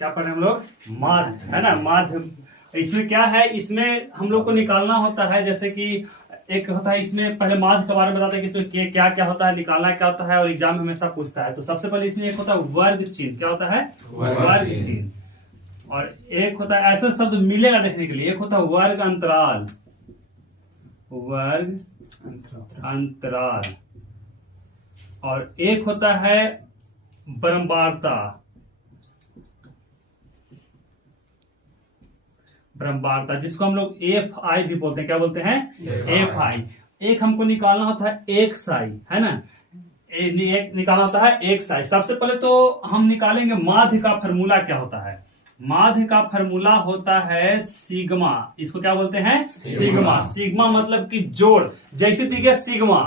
क्या पढ़ रहे हैं हम लोग? माध्य, है ना, माध्य। इसमें क्या है, इसमें हम लोग को निकालना होता है, जैसे कि एक होता है इसमें, पहले माध्य के बारे में बताते हैं कि इसमें क्या क्या होता है, निकालना क्या होता है, और एग्जाम में हमेशा पूछता है। तो सबसे पहले इसमें एक होता है वर्ग चिन्ह। क्या होता है? वर्ग चिन्ह। और एक होता है, ऐसा शब्द मिलेगा देखने के लिए, एक होता है वर्ग अंतराल। वर्ग अंतराल। और एक होता है बारंबारता। बारंबारता, जिसको हम लोग एफ आई भी बोलते हैं। क्या बोलते हैं? F I. एक हमको निकालना होता है एक साई, है ना, एक निकालना होता है एक साई। सबसे पहले तो हम निकालेंगे माध्य का फॉर्मूला क्या होता है। माध्य का फॉर्मूला होता है सिग्मा। इसको क्या बोलते हैं? सिग्मा। सिग्मा मतलब कि जोड़, जैसे दी गया सिग्मा,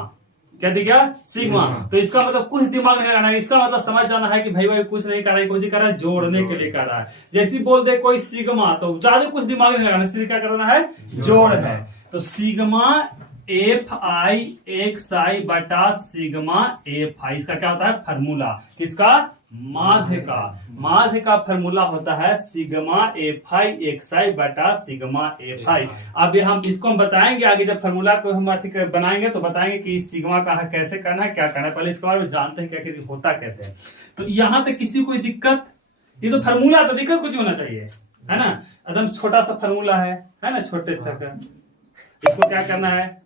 क्या दी गया? सिग्मा। तो इसका मतलब कुछ दिमाग नहीं लगाना है, इसका मतलब समझ जाना है कि भाई भाई कुछ नहीं कर रहा है, कुछ कर रहा है, जोड़ने के लिए कर रहा है। जैसे बोल दे कोई सिग्मा, तो ज्यादा कुछ दिमाग नहीं लगाना, सीधे क्या करना है? जोड़ है। तो सिग्मा एफ आई एक साई बटा सिग्मा एफ आई, इसका क्या होता है? फॉर्मूला। किसका? माध्य का। माध्य का फॉर्मूला होता है सिग्मा एफ आई एक साई बटा सिग्मा एफ आई। अब हम इसको हम बताएंगे आगे, जब फॉर्मूला को हम बनाएंगे तो बताएंगे कि सिग्मा का कैसे करना है, क्या करना है। पहले इसके बारे में जानते हैं क्या क्या होता कैसे है। तो यहां तक किसी कोई दिक्कत? ये तो फॉर्मूला, तो दिक्कत कुछ होना चाहिए, है ना। एकदम छोटा सा फॉर्मूला है ना, छोटे से। इसको क्या करना है?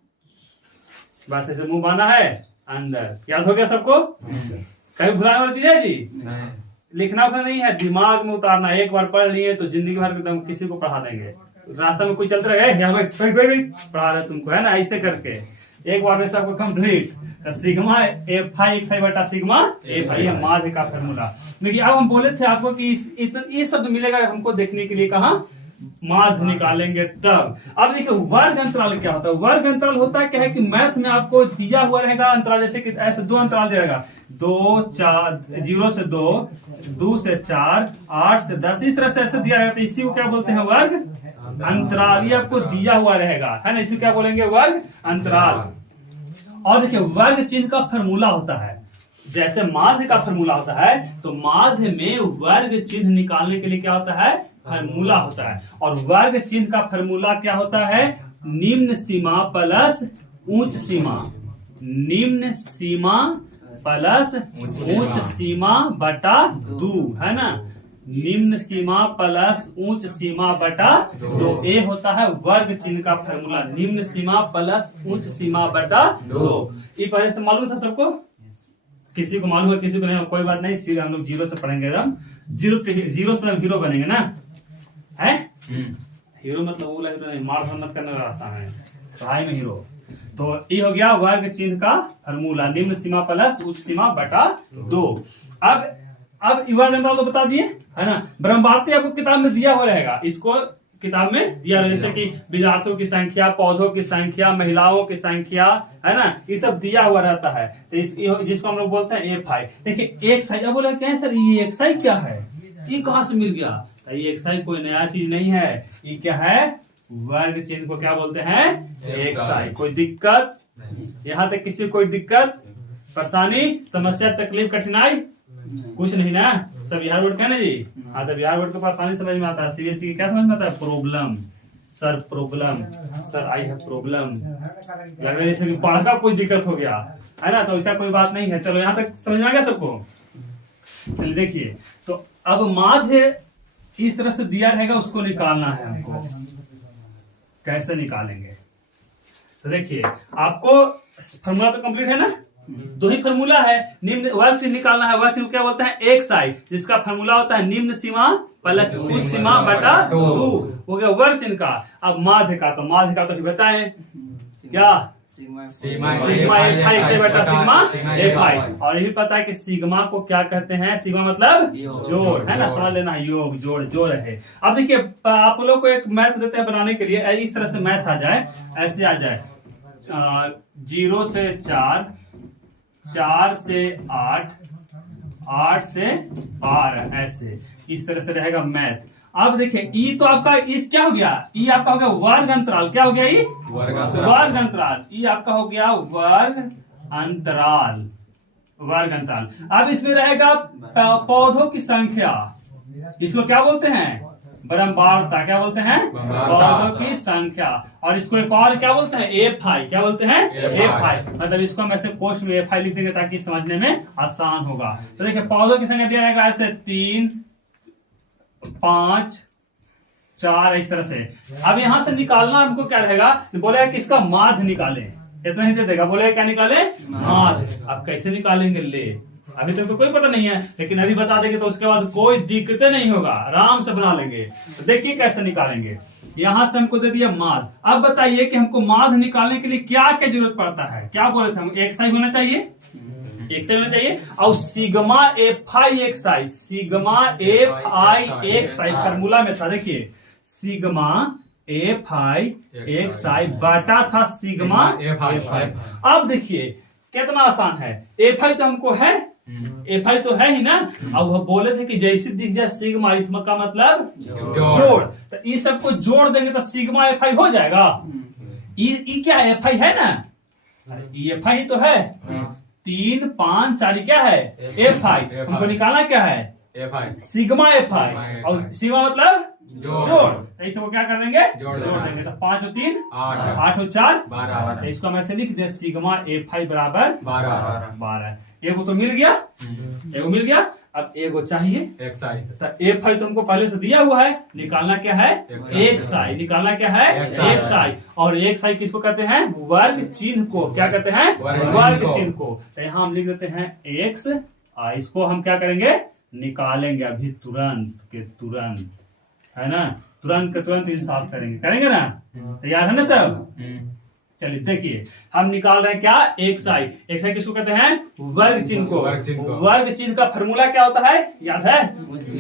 बस ऐसे मुंह बांधा है, अंदर। याद हो गया सबको? कहीं भुलाने वाली चीज है जी? लिखना उखना नहीं है, दिमाग में उतारना। एक बार पढ़ लिए तो जिंदगी भर एकदम किसी को पढ़ा देंगे। रास्ता में कोई चलते रहे, पढ़ा रहे तुमको, है ना, ऐसे करके एक बार में सबको कंप्लीट। सिग्मा एफ आई एक साई बटा सिग्मा एफ आई है माध्य का फॉर्मूला। देखिए अब हम बोले थे आपको कि ये शब्द मिलेगा हमको देखने के लिए कहाँ? माध्य निकालेंगे तब। अब देखिए वर्ग अंतराल क्या होता है। वर्ग अंतराल होता है क्या है कि मैथ में आपको दिया हुआ रहेगा अंतराल, जैसे कि ऐसे दो अंतराल दे रहेगा, 2 4 0 से 2, 2 से 4, 8 से 10, इस तरह से ऐसे दिया रहेगा। तो इसी को क्या बोलते हैं? वर्ग अंतराल। ये आपको दिया हुआ रहेगा, है ना, इसी क्या बोलेंगे? वर्ग अंतराल। और देखिए वर्ग चिन्ह का फॉर्मूला होता है, जैसे माध्य का फॉर्मूला होता है, तो माध्य में वर्ग चिन्ह निकालने के लिए क्या होता है? फॉर्मूला होता है। और वर्ग चिन्ह का फॉर्मूला क्या होता है? निम्न सीमा प्लस उच्च सीमा। निम्न सीमा प्लस उच्च सीमा बटा 2, है ना। निम्न सीमा प्लस उच्च सीमा बटा 2, ये होता है वर्ग चिन्ह का फॉर्मूला। निम्न सीमा प्लस उच्च सीमा बटा 2। ये पहले से मालूम था सबको? किसी को मालूम है, किसी को नहीं, कोई बात नहीं, सीधे हम लोग जीरो से पढ़ेंगे। एकदम जीरो से हीरो बनेंगे ना, है? हीरो मतलब वो हीरो नहीं, मार मत करने का रास्ता है, पढ़ाई में हीरो। तो ये हो गया वर्ग चिन्ह का फॉर्मूला, निम्न सीमा प्लस उच्च सीमा बटा 2। अब वर्ग अंतराल तो बता दिए, है ना। ब्रह्मांड आपको किताब में दिया हुआ रहेगा, इसको किताब में दिया रहेगा, जैसे कि विद्यार्थियों की संख्या, पौधों की संख्या, महिलाओं की संख्या, है ना, ये सब दिया हुआ रहता है। तो जिसको हम लोग बोलते हैं एफ आई। देखिए एक साई। अब बोला क्या सर ये एक साई क्या है, ये कहां से मिल गया? ये एक साई कोई नया चीज नहीं है, ये क्या है? वर्ग चिन्ह को क्या बोलते हैं? एक साई। कोई दिक्कत? यहाँ तक किसी कोई दिक्कत, परेशानी, समस्या, तकलीफ, कठिनाई कुछ नहीं ना? सब बिहार बोर्ड का ना जी? हाँ, तो बिहार बोर्ड के पास आसानी समझ में आता है। सीबीएसई क्या समझ में आता है? प्रॉब्लम सर, प्रॉब्लम सर, आई है प्रॉब्लम। लग रहा है जैसे कि पढ़ का कोई दिक्कत हो गया, है ना। तो ऐसा कोई बात नहीं है। चलो यहाँ तक समझ में आ गया सबको? चलिए देखिए, तो अब माध्य इस तरह से दिया रहेगा, उसको निकालना है हमको। कैसे निकालेंगे? तो देखिए आपको फॉर्मूला तो कंप्लीट है ना, दो ही फॉर्मूला है। निम्न वर्ग चिन्ह निकालना है। वर्ग चिन्ह क्या बोलता है? एक साई, जिसका फॉर्मूला होता है निम्न सीमा प्लस उच्च सीमा बटा 2, हो गया वर्ग चिन्ह का। अब माध्य का, तो माध्य का तो बताए क्या? सिग्मा एफ आई बटा सिग्मा एफ आई। और ये पता है कि सिग्मा को क्या कहते हैं? सिग्मा मतलब जोड़, है ना, समझ लेना, योग जोड़ जोड़ है। अब देखिए आप लोग को एक मैथ देते हैं बनाने के लिए, इस तरह से मैथ आ जाए, ऐसे आ जाए, 0 से 4, 4 से 8, 8 से 12, ऐसे इस तरह से रहेगा मैथ। अब देखिए ई तो आपका इस क्या हो गया? ई आपका हो गया वर्ग अंतराल। क्या हो गया? ई वर्ग अंतराल। ई आपका हो गया वर्ग अंतराल। वर्ग अंतराल। अब इसमें रहेगा पौधों की संख्या। इसको क्या बोलते हैं? बारंबारता। क्या बोलते हैं? पौधों की संख्या। और इसको एक और क्या बोलते हैं? F I. क्या बोलते हैं? F I. मतलब इसको हम ऐसे पोस्ट में एफ आई लिख देंगे ताकि समझने में आसान होगा। तो देखिए पौधों की संख्या दिया जाएगा ऐसे 3, 5, 4 इस तरह से। अब यहां से निकालना हमको क्या रहेगा? बोलेगा कि इसका माध्य निकालें, इतना ही दे देगा। बोलेगा क्या निकाले? माध्य। अब कैसे निकालेंगे? ले अभी तक तो कोई पता नहीं है, लेकिन अभी बता देंगे तो उसके बाद कोई दिक्कतें नहीं होगा, आराम से बना लेंगे। तो देखिए कैसे निकालेंगे। यहां से हमको दे दिया माध्य। अब बताइए कि हमको माध्य निकालने के लिए क्या क्या जरूरत पड़ता है? क्या बोले थे हम? एक साई होना चाहिए, एक साई होना चाहिए। और सिग्मा एफ आई एक साई, सिग्मा एफ आई एक साई फार्मूला में था। देखिए सिग्मा एफ आई एक साई बटा था सिग्मा एफ आई। अब देखिए कितना आसान है। एफ आई तो हमको है, एफ आई तो है ही ना। अब वो बोले थे कि जैसे दिख जाए सिग्मा, इसमें का मतलब जोड़। तो इस सबको जोड़ देंगे तो सिग्मा एफ आई हो जाएगा। ये क्या एफ आई है ना? एफ आई तो है। 3, 5, 4 क्या है? F I. हमको निकालना क्या है? F I. Sigma F I. और सिग्मा मतलब जोड़। तो इसको क्या कर देंगे? जोड़ देंगे। तो 5 और 3 8, 8 और 4 12। तो इसको हम ऐसे लिख दे सिग्मा एफ आई बराबर 12। एगो तो मिल गया, एगो मिल गया। अब एगो चाहिए एक साई। तो एफ आई तुमको पहले से दिया हुआ है, निकालना क्या है? एक साई। निकालना क्या है? एक साई। और एक साई किसको कहते हैं? वर्ग चिन्ह को। क्या कहते हैं? वर्ग चिन्ह को। तो यहाँ हम लिख देते हैं एक्स। इसको हम क्या करेंगे? निकालेंगे अभी तुरंत के तुरंत, है ना? तुरंत के तुरंत इंसाफ करेंगे ना? तैयार है ना सब? चलिए देखिए हम निकाल रहे हैं क्या? एक साई। एक साई किसको कहते हैं? वर्ग चिन्ह को। वर्ग चिन्ह का फॉर्मूला क्या होता है? याद है?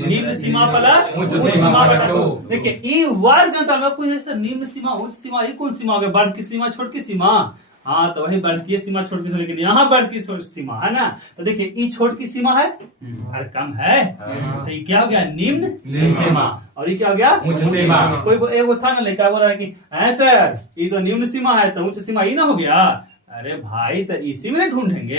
निम्न सीमा प्लस उच्च सीमा बटा 2। देखिए ई वर्ग अंतर्गत कुछ ऐसा निम्न सीमा उच्च सीमा, ये कौन सीमा हो गया? बढ़ की सीमा छोड़ की सीमा। हाँ तो वही बढ़ की सीमा छोड़ की, लेकिन यहाँ बढ़ की सीमा है ना। तो देखिए ई छोट की सीमा है और कम है, तो ये क्या हो गया? निम्न सीमा। और ये क्या हो गया? उच्च सीमा। कोई एगो था ना लड़का बोल रहा है कि सर ये तो निम्न सीमा है तो उच्च सीमा ही ना हो गया। अरे भाई तो इसी में ढूंढेंगे,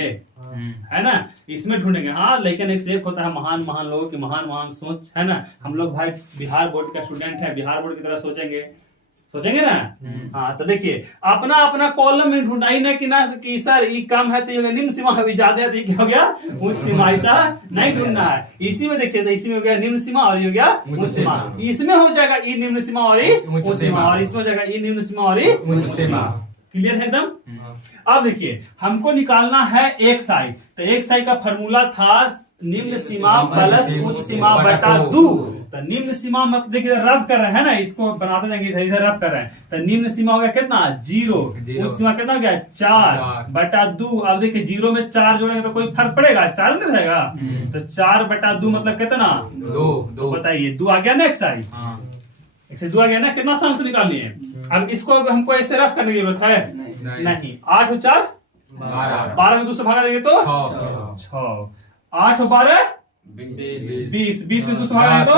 है ना? इसमें ढूंढेंगे। हाँ लेकिन एक से एक होता है महान महान लोगों की महान महान सोच, है ना? हम लोग भाई बिहार बोर्ड का स्टूडेंट है, बिहार बोर्ड की तरह सोचेंगे ना। हाँ तो देखिए अपना अपना कॉलम में ढूंढा ही ना कि सर ये कम है तो ये निम्न सीमा अभी ज्यादा है तो ये क्या हो गया? उच्च सीमा। ऐसा नहीं ढूंढना है। इसी में देखिए तो इसी में हो गया निम्न सीमा और ये हो गया उच्च सीमा। इसमें हो जाएगा ये निम्न सीमा और ये उच्च सीमा, और इसमें हो जाएगा ये निम्न सीमा और ये उच्च सीमा। क्लियर है एकदम? अब देखिए हमको निकालना है एक साई। तो एक साई का फॉर्मूला था निम्न सीमा प्लस उच्च सीमा बटा 2। तो निम्न सीमा मतलब देखिए रब कर रहे हैं ना, इसको बनाते जाएंगे इधर इधर रब कर रहे हैं। तो निम्न सीमा हो गया कितना? 0। उच्च सीमा कितना हो गया? 4 बटा 2। अब देखिए 0 में 4 जोड़ेंगे तो कोई फर्क पड़ेगा? 4 नहीं रहेगा। तो 4 बटा 2 मतलब कितना? 2। बताइए 2 आ गया ना? एक साई एक से 2 आ गया ना? कितना आसान से निकालनी है? अब इसको हमको ऐसे रफ करने की जरूरत है नहीं। 8 और 4 12 में 2 से भागा देंगे तो 6। 8 और 12 20। 20 में 2 से भागा तो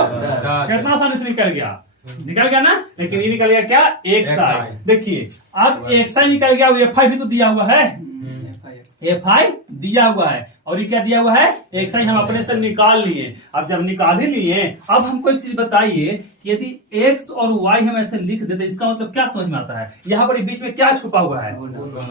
कितना आसानी से निकल गया ना? लेकिन ये निकल गया क्या? एक साई। देखिए अब एक साई निकल गया। एफ आई भी तो दिया हुआ है, एफ आई दिया हुआ है। और ये क्या दिया हुआ है? एक साई हम अपने से निकाल लिए। अब जब निकाल ही लिए, अब हमको एक चीज बताइए कि यदि x और y हम ऐसे लिख देते इसका मतलब क्या समझ में आता है? यहाँ पर बीच में क्या छुपा हुआ है?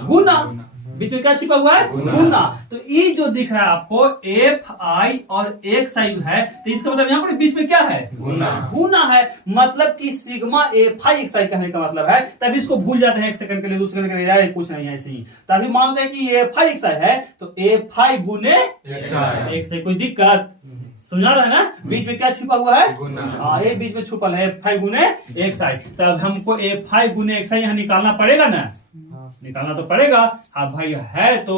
गुना। बीच में क्या छिपा हुआ है? गुना। तो ये जो दिख रहा है आपको एफ आई और एक साई है, तो इसका मतलब यहाँ पर बीच में क्या है? गुना है। मतलब कि सिग्मा एफ आई एक साई कहने का मतलब है। तभी इसको भूल जाते हैं 1 सेकंड के लिए, 2 सेकंड के लिए, यार कुछ नहीं है ऐसे ही। तभी मानते हैं कि एफ आई एक साई है तो एफ आई गुने एक साई। कोई दिक्कत? समझा रहा है ना? बीच में क्या छिपा हुआ है? हाँ ये बीच में छुपल है एफ आई गुने एक साई। तब हमको एफ आई गुने एक साई यहाँ निकालना पड़ेगा ना? निकालना तो पड़ेगा। अब भाई है तो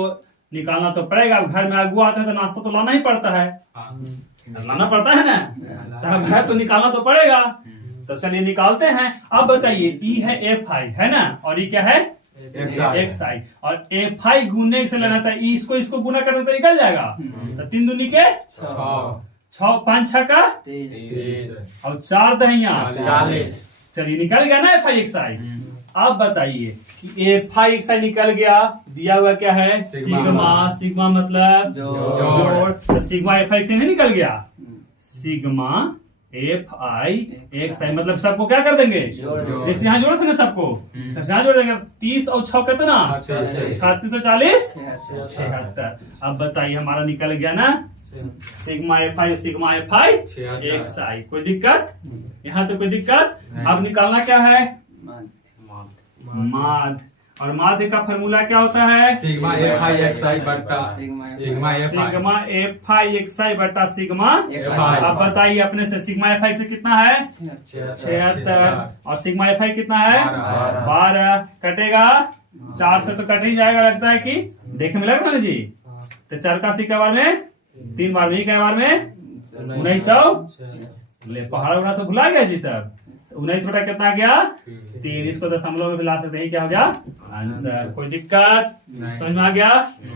निकालना तो पड़ेगा। घर में अगुआ आता है तो नाश्ता तो लाना ही पड़ता है, लाना पड़ता है ना? तब है तो निकालना तो पड़ेगा। तो चलिए निकालते हैं। अब बताइए ई है एफ आई, है ना? और ये क्या है? एक्स आई। और एफ आई गुने से लेना चाहिए। इसको गुना करने तो निकल जाएगा। तो 3 दूनी के 6, 5 6 का 30 और 4 दहिया 40। चलिए निकल गया ना एफ आई एक्स आई। अब बताइए कि एफ आई एक्स आई निकल गया। दिया हुआ क्या है? सिग्मा मतलब जोड़। तो सिग्मा एफ आई एक्स आई नहीं निकल गया? सिग्मा एफ आई एक्स आई, मतलब सबको क्या कर देंगे, जैसे यहाँ जोड़े थे ना सबको, यहाँ जोड़ देंगे। 30 और 6 कितना, 36 और 40 76। अब बताइए हमारा निकल गया ना सिग्मा एफ आई एक्स आई। कोई दिक्कत यहाँ तो कोई दिक्कत। अब निकालना क्या है, माध्य। और माध्य का फॉर्मूला क्या होता है, सिग्मा एफ आई एक्स आई बटा सिग्मा एफ आई एक्स आई बटा सिग्मा एफ आई। अब बताइए अपने से सिग्मा एफ आई से कितना है 76 और सिग्मा एफ आई कितना है 12। कटेगा 4 से तो कट ही जाएगा, लगता है कि देखे मिलेगा ना जी। तो 4 का सी बार में 3 बार में, बार में 19 पहाड़ा उड़ा तो भुला गया जी सब। 19 बटा कितना गया 3, इसको दशमलव में मिला सकते हैं, क्या हो गया आंसर। कोई दिक्कत समझ में आ गया,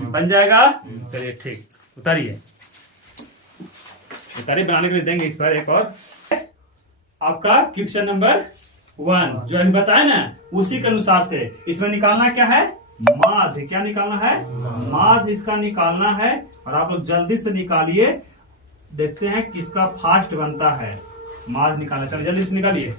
बन जाएगा। चलिए ठीक, उतारिए बनाने के लिए देंगे इस पर एक और। आपका क्वेश्चन नंबर 1 जो अभी बताया ना उसी के अनुसार से इसमें निकालना क्या है, माध्य। क्या निकालना है, माध्य इसका निकालना है। और आप लोग जल्दी से निकालिए, देखते हैं किसका फास्ट बनता है। माध्य निकालना, चलिए जल्दी से निकालिए।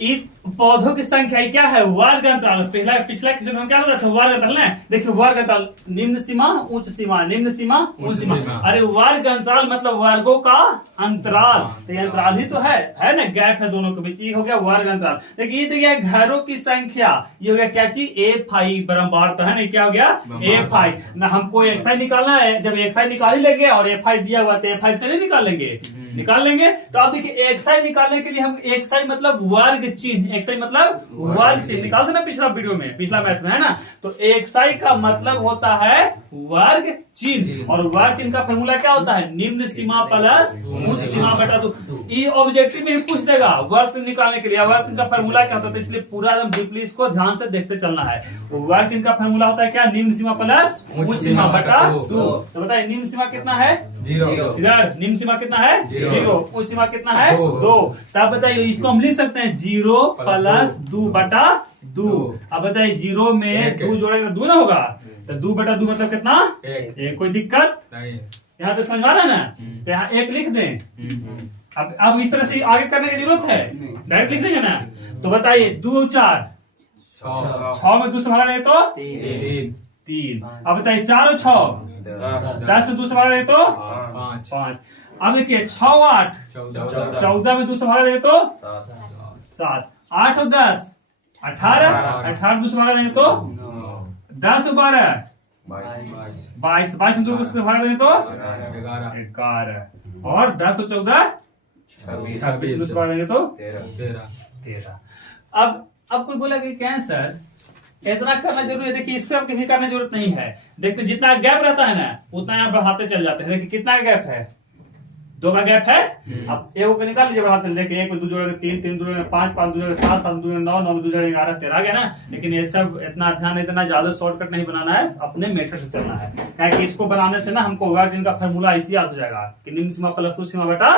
इस पौधों की संख्या क्या है, वर्ग अंतराल। पिछला क्वेश्चन में क्या बताया था, वर्ग अंतराल ना। देखिए वर्ग अंतराल, निम्न सीमा उच्च सीमा, निम्न सीमा उच्च सीमा। अरे वर्ग अंतराल मतलब वर्गों का अंतराल, तो ये अंतराल ही तो है ना, गैप है दोनों के बीच, ये हो गया वर्ग अंतराल। देखिए ये तो गया घरों की संख्या, ये हो गया क्या चीज एफ आई बराबर तो है ना, क्या हो गया एफ आई ना। हमको एक्स आई निकालना है, जब एक्स आई निकाल ही लेंगे और एफ आई दिया हुआ तो एफ आई से नहीं निकाल लेंगे, निकाल लेंगे। तो आप देखिए एक्स आई निकालने के लिए हम एक्स आई मतलब वर्ग चिन्ह, एक्स आई मतलब वर्ग चिन्ह निकालते ना पिछला वीडियो में, पिछला मैथ में है ना। तो एक्स आई का मतलब होता है वर्ग चिन्ह, और वर्ग चिन्ह का फॉर्मूला क्या होता है, निम्न सीमा प्लस उच्च सीमा बटा 2। ये ऑब्जेक्टिव में पूछ देगा वर्ग चिन्ह निकालने के लिए वर्ग चिन्ह का फॉर्मूला क्या होता है, इसलिए पूरा एकदम डीपली इसको ध्यान से देखते चलना है। वर्ग चिन्ह का फॉर्मूला होता है क्या, निम्न सीमा प्लस उच्च सीमा बटा 2। तो बताइए निम्न सीमा कितना है 0, इधर निम्न सीमा कितना है 0, उच्च सीमा कितना है 2। तब बताइए इसको हम लिख सकते हैं 0 प्लस 2 बटा 2। अब बताइए 0 में 2 जोड़ेगा 2 ना होगा, तो 2 बटा 2 मतलब कितना 1। कोई दिक्कत नहीं, यहाँ तो समझ आ रहा है ना, तो यहाँ 1 लिख दें। अब इस तरह से आगे करने की जरूरत है, डायरेक्ट लिख देंगे ना। तो बताइए 2 4 6 में 2 से भागा देंगे तो 3। अब बताइए 4 और 6 10 में 2 से भागा देंगे तो 5। अब देखिए 6 और 8 14 में 2 से भागा देंगे तो 7। 8 और 10 18 18 में 2 से भागा देंगे तो 10 और 12 22 22 में 2 से भागा देंगे तो 11 और 10 और 14 26 में 2 से भागा देंगे तो 13। अब कोई बोला कि क्या सर इतना करना जरूरी है, देखिए इससे अब भी करने की जरूरत नहीं है। देखते जितना गैप रहता है ना उतना यहाँ बढ़ाते चल जाते हैं। देखिए कितना गैप है, 2 का गैप है। अब एक को निकाल लीजिए बढ़ाते, देखिए 1 में 2 जोड़ेगा 3, 3 जोड़ेगा 5, 5 जोड़ेगा 7, 7 जोड़ेगा 9, 9 में 2 जोड़ेगा 11, 13 आ गया ना। लेकिन ये सब इतना ध्यान, इतना ज्यादा शॉर्टकट नहीं बनाना है, अपने मेथड से चलना है। क्योंकि इसको बनाने से ना हमको वर्ग चिन्ह का फॉर्मूला ऐसे याद हो जाएगा कि निम्न सीमा प्लस उच्च सीमा बटा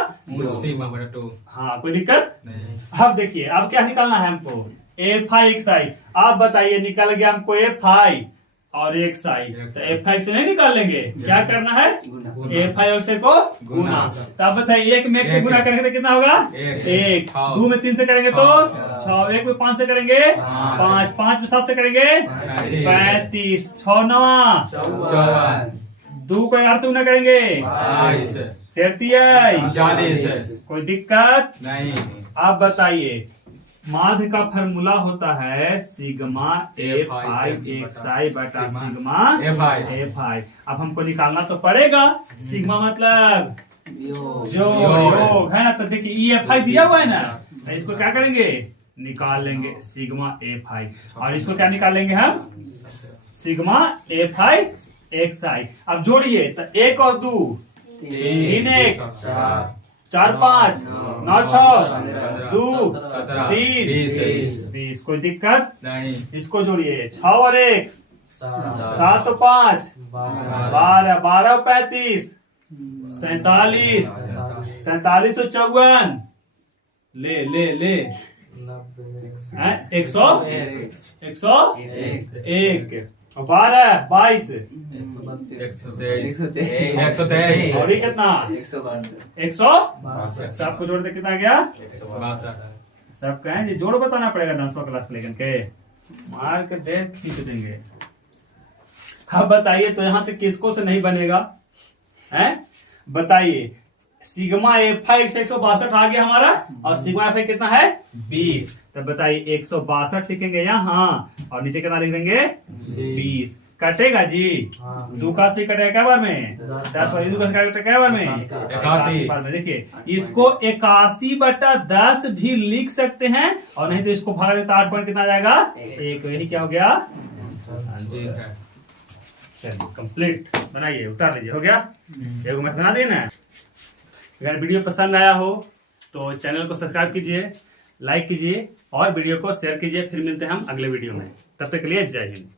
2। हाँ कोई दिक्कत नहीं। अब देखिए अब क्या निकालना है हमको, एफ आई एक्स आई। आप बताइए निकल गया हमको एफ आई और एक्स आई, तो एफ आई से नहीं निकाल लेंगे, क्या करना है एफ आई और से को गुना। तो आप बताइए 1 में 1 से गुना करेंगे तो कितना होगा 1, 2 में 3 से करेंगे तो 6, 1 में 5 से करेंगे 5, 5 में 7 से करेंगे 35, 6 9 2 को 8 से गुना करेंगे 33। कोई दिक्कत नहीं। आप बताइए माध्य का फॉर्मूला होता है सिग्मा एफ आई एक्स आई बटा सिग्मा एफ आई। अब हमको निकालना तो पड़ेगा, सिग्मा मतलब योग है ना। तो देखिए ई एफ आई दिया हुआ है ना, तो इसको क्या करेंगे निकाल लेंगे सिग्मा एफ आई, और इसको क्या निकाल लेंगे हम सिग्मा एफ आई एक्स आई। अब जोड़िए तो 1 और 2 3 1 4 5 9 6 2 3 20। कोई दिक्कत नहीं। इसको जोड़िए 6 और 1 7 और 5 12 12 और 35 47 47 और 54 ले 101 12 22 123 और ये कितना 100 सबको जोड़ दे कितना गया 62 सब कहें जोड़ बताना पड़ेगा 10वां क्लास लेकिन के मार के देख खींच देंगे। अब बताइए तो यहां से किसको से नहीं बनेगा हैं बताइए। सिग्मा एफ आई 162 आ गया हमारा और सिग्मा एफ आई कितना है 20। तब बताइए 162 लिखेंगे यहाँ और नीचे कितना लिख देंगे 20। कटेगा जी 2 का 80 कटेगा क्या बार में 10 और 2 का कटेगा क्या बार में 81 बार में। देखिए इसको 81/10 भी लिख सकते हैं और नहीं तो इसको भागा देता 8 पॉइंट कितना आ जाएगा 1। यही क्या हो गया ठीक है। चलिए कंप्लीट बनाइए उतार लीजिए हो गया। एक मैथ बना देना। अगर वीडियो पसंद आया हो तो चैनल को सब्सक्राइब कीजिए, लाइक कीजिए और वीडियो को शेयर कीजिए। फिर मिलते हैं हम अगले वीडियो में, तब तक के लिए जय हिंद।